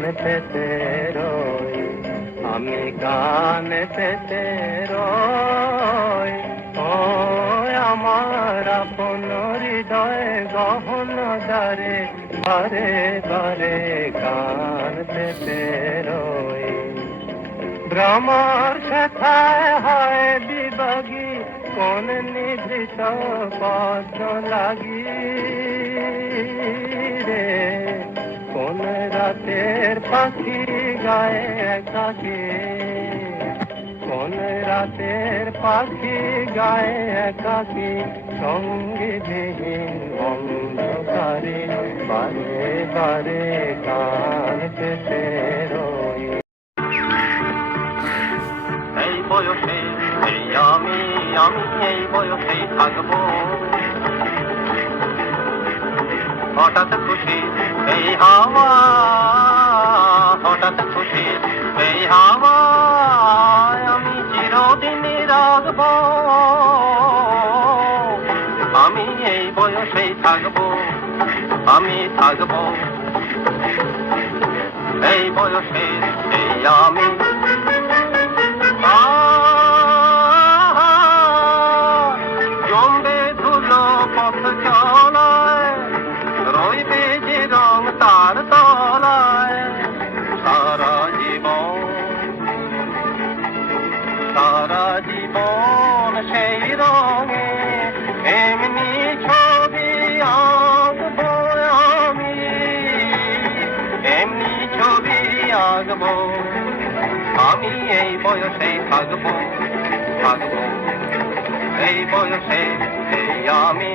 গান পেতে রই, আমি গান পেতে রই। ও আমার আপন হৃদয় গহন দ্বারে বারে বারে গান পেতে রই। ভ্রমর সেথায় হয় বিভাগী কোন নিভৃত পদ্ম লাগি রে, কোন রাতের পাখি গায়ে একাকী, কোন রাতের পাখি গায়ে একাকী সঙ্গীবিহীন অন্ধকারে বারে বারে গান পেতে রই। এই বয়সে এই আমি এই বয়সেই থাকবো, হঠাৎ খুশি এই হাওয়া, হঠাৎ খুশি এই হাওয়া আমি চিরদিন রাখবো। আমি এই বয়সেই থাকবো, আমি থাকবো এই বয়সে এই আমি। জমবে ধুলো পথ চলায়, রইবে যে রং তার তলায় সারা জীবন, সারা জীবন সেই রঙে এমনি ছবি আঁকবো আমি, এমনি ছবি আঁকবো। আমি এই বয়সেই থাকবো, থাকবো এই বয়সে এই আমি।